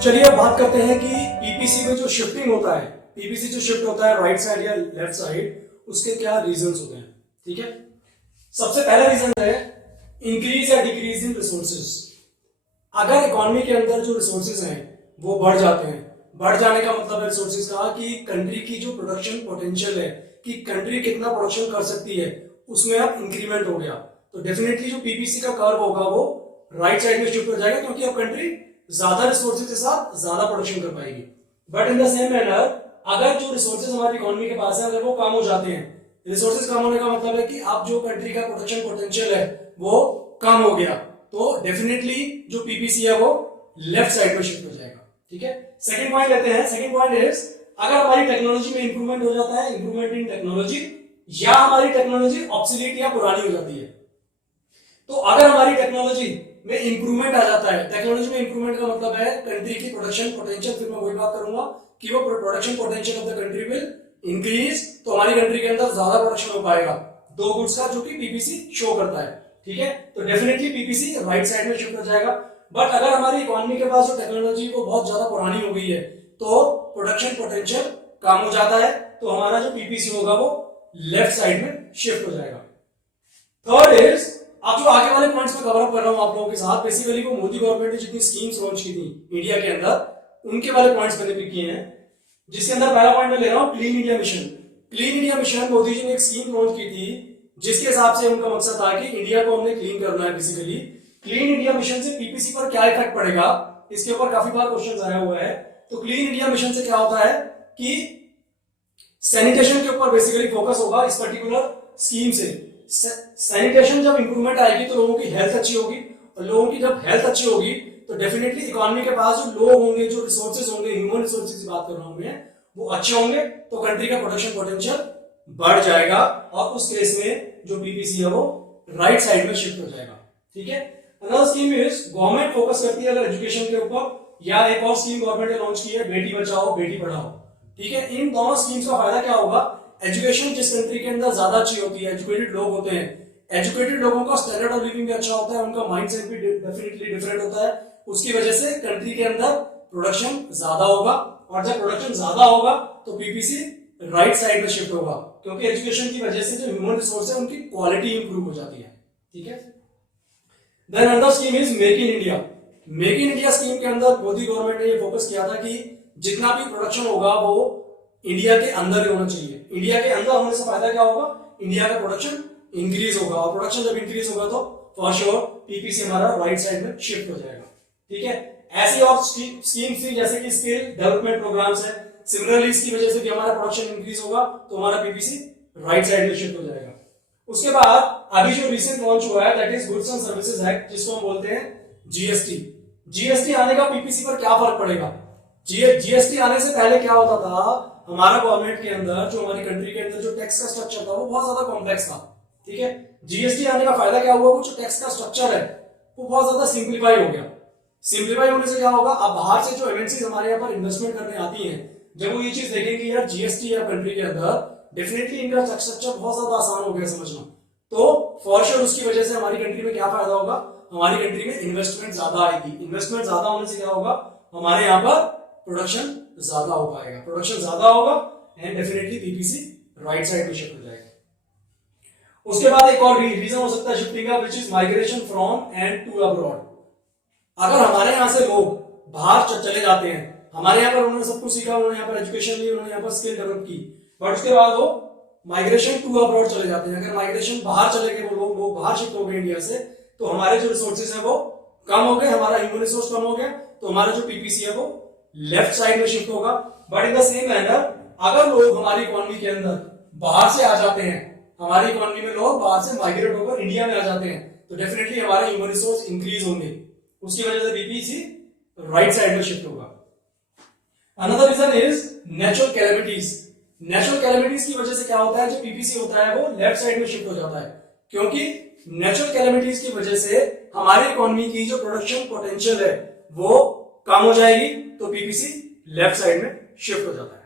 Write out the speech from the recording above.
चलिए अब बात करते हैं कि पीपीसी में जो शिफ्टिंग होता है, पीपीसी जो शिफ्ट होता है राइट साइड या लेफ्ट साइड, उसके क्या रीजंस होते हैं। ठीक है, सबसे पहला रीजन है इंक्रीज या डिक्रीज इन रिसोर्सेज। अगर इकोनॉमी के अंदर जो रिसोर्सेज हैं वो बढ़ जाते हैं, बढ़ जाने का मतलब है रिसोर्सेज का कि कंट्री की जो प्रोडक्शन पोटेंशियल है कि कंट्री कितना प्रोडक्शन कर सकती है उसमें अब इंक्रीमेंट हो गया, तो डेफिनेटली जो पीपीसी का कर्व होगा वो राइट साइड में शिफ्ट हो जाएगा, क्योंकि अब कंट्री ज्यादा रिसोर्सेज के साथ ज्यादा प्रोडक्शन कर पाएगी। But in the same manner अगर जो रिसोर्सेज हमारी इकोनॉमी के पास है अगर वो कम हो जाते हैं, रिसोर्सेज कम होने का मतलब है कि अब जो कंट्री का प्रोडक्शन पोटेंशियल है वो कम हो गया, तो डेफिनेटली जो पीपीसी है वो लेफ्ट साइड में शिफ्ट हो जाएगा। ठीक है, सेकंड पॉइंट लेते हैं। सेकंड पॉइंट इज अगर हमारी टेक्नोलॉजी में इंप्रूवमेंट हो जाता है, इंप्रूवमेंट इन टेक्नोलॉजी, या हमारी टेक्नोलॉजी ऑब्सोलीट या पुरानी हो जाती है, तो अगर हमारी टेक्नोलॉजी में इंप्रूवमेंट आ जाता है, टेक्नोलॉजी में इंप्रूवमेंट का मतलब है कंट्री की प्रोडक्शन पोटेंशियल, फिर मैं वही बात करूंगा कि वो production potential of the country will increase, तो हमारी कंट्री के अंदर ज्यादा प्रोडक्शन हो पाएगा दो गुड्स का, जो कि पीपीसी शो करता है। ठीक है, तो डेफिनेटली पीपीसी राइट साइड में शिफ्ट हो जाएगा। बट अगर हमारी इकोनॉमी के पास जो टेक्नोलॉजी वो बहुत ज्यादा पुरानी हो गई है तो प्रोडक्शन पोटेंशियल कम हो जाता है, तो हमारा जो पीपीसी होगा वो लेफ्ट साइड में शिफ्ट हो जाएगा। थर्ड इज, अब जो आगे वाले पॉइंट्स में कवर अप कर रहा हूं आप लोगों के साथ, बेसिकली वो मोदी गवर्नमेंट ने जितनी स्कीम्स लॉन्च की थी इंडिया के अंदर उनके वाले पॉइंट्स मैंने पिक किए हैं, जिसके अंदर पहला पॉइंट मैं ले रहा हूं clean India mission. Clean India mission Modi ji ने एक स्कीम लॉन्च की थी जिसके हिसाब से उनका मकसद था कि इंडिया को हमने क्लीन करना है। बेसिकली क्लीन इंडिया मिशन से पीपीसी पर क्या इफेक्ट पड़ेगा, इसके ऊपर काफी बार क्वेश्चन आया हुआ है। तो क्लीन इंडिया मिशन से क्या होता है कि सैनिटेशन के ऊपर बेसिकली फोकस होगा इस पर्टिकुलर स्कीम से। सैनिटेशन जब इंप्रूवमेंट आएगी तो लोगों की हेल्थ अच्छी होगी, और लोगों की जब हेल्थ अच्छी होगी तो डेफिनेटली इकोनॉमी के पास जो लोग होंगे, जो रिसोर्सेज होंगे, ह्यूमन रिसोर्सेज की बात कर रहा हूं मैं, वो अच्छे होंगे, तो कंट्री का प्रोडक्शन पोटेंशियल बढ़ जाएगा, और उस केस में जो पीपीसी है वो राइट साइड में शिफ्ट हो जाएगा। ठीक है, another scheme is government focus करती है अगर एजुकेशन के ऊपर, या एक और स्कीम गवर्नमेंट ने लॉन्च की है बेटी बचाओ बेटी पढ़ाओ। ठीक है, इन दोनों स्कीम्स का फायदा क्या होगा, एजुकेशन जिस कंट्री के अंदर ज्यादा अच्छी होती है, एजुकेटेड लोग होते हैं, एजुकेटेड लोगों का स्टैंडर्ड ऑफ लिविंग भी अच्छा होता है, उनका माइंडसेट भी डेफिनेटली डिफरेंट होता है, उसकी वजह से कंट्री के अंदर प्रोडक्शन ज्यादा होगा, और जब प्रोडक्शन ज्यादा होगा तो पीपीसी राइट साइड में शिफ्ट होगा, क्योंकि एजुकेशन की वजह से जो ह्यूमन रिसोर्स है उनकी क्वालिटी इंप्रूव हो जाती है। ठीक है, then another scheme is make in India. Make in India scheme के अंदर मोदी गवर्नमेंट ने ये फोकस किया था कि जितना भी प्रोडक्शन होगा वो इंडिया के अंदर ही होना चाहिए। इंडिया के अंदर होने से फायदा क्या होगा, इंडिया का प्रोडक्शन इंक्रीज होगा, और प्रोडक्शन जब इंक्रीज होगा तो फॉर श्योर पीपीसी हमारा राइट साइड में शिफ्ट हो जाएगा। ठीक है, ऐसी और स्कीम्स थी जैसे कि स्किल डेवलपमेंट प्रोग्राम्स है, सिमिलरली इसकी वजह से भी हमारा प्रोडक्शन इंक्रीज होगा तो हमारा पीपीसी राइट साइड में शिफ्ट हो जाएगा। उसके बाद अभी जो रिसेंट लॉन्च हुआ है that is goods and services act, जिसको हम बोलते हैं जीएसटी। जीएसटी आने का पीपीसी पर क्या फर्क पड़ेगा, जीएसटी आने से पहले क्या होता था, हमारा गवर्नमेंट के अंदर जो हमारी कंट्री के अंदर जो टैक्स का स्ट्रक्चर था वो बहुत ज्यादा कॉम्प्लेक्स था। ठीक है, जीएसटी आने का फायदा क्या हुआ, वो जो टैक्स का स्ट्रक्चर है वो बहुत ज्यादा सिंप्लीफाई हो गया। सिंप्लीफाई होने से क्या होगा, अब बाहर से जो एमएनसी हमारे यहाँ पर इन्वेस्टमेंट करने आती हैं, जब वो ये चीज देखेंगे यार जीएसटी है कंट्री के अंदर, डेफिनेटली इनका स्ट्रक्चर बहुत ज्यादा आसान हो गया समझना, तो फॉर श्योर उसकी वजह से हमारी कंट्री में क्या फायदा होगा, हमारी कंट्री में इन्वेस्टमेंट ज्यादा आएगी। इन्वेस्टमेंट ज्यादा होने से क्या होगा, हमारे यहाँ पर प्रोडक्शन ज्यादा हो पाएगा, प्रोडक्शन ज्यादा होगा and definitely PPC right side में शिफ्ट हो जाएगा। उसके बाद एक और रीजन हो सकता है शिफ्टिंग का, which is migration from and to abroad. अगर हमारे यहाँ से लोग बाहर चले जाते हैं, हमारे यहाँ पर उन्होंने सब कुछ सीखा, उन्होंने यहाँ पर एजुकेशन ली, उन्होंने यहाँ पर स्किल डेवलप की, बट उसके बाद वो माइग्रेशन टू अब्रॉड चले जाते हैं। अगर माइग्रेशन बाहर चले गए, वो लोग बाहर शिफ्ट हो गए इंडिया से, तो हमारे जो रिसोर्सेज है वो कम हो गए, हमारा ह्यूमन रिसोर्स कम हो गया, तो हमारा जो पीपीसी है वो लेफ्ट साइड में शिफ्ट होगा। But in the same manner अगर लोग हमारी इकोनॉमी के अंदर बाहर से आ जाते हैं, हमारी इकोनॉमी में लोग बाहर से माइग्रेट होकर इंडिया में आ जाते हैं, तो डेफिनेटली हमारे ह्यूमन रिसोर्स इंक्रीज होंगे, उसकी वजह से पीपीसी राइट साइड में शिफ्ट होगा। Another reason is natural calamities. Natural calamities की वजह से क्या होता है, जो पीपीसी होता है वो लेफ्ट साइड में शिफ्ट हो जाता है, क्योंकि नेचुरल कैलेमिटीज की वजह से हमारी इकोनॉमी की जो प्रोडक्शन पोटेंशियल है वो कम हो जाएगी, तो पीपीसी लेफ्ट साइड में शिफ्ट हो जाता है।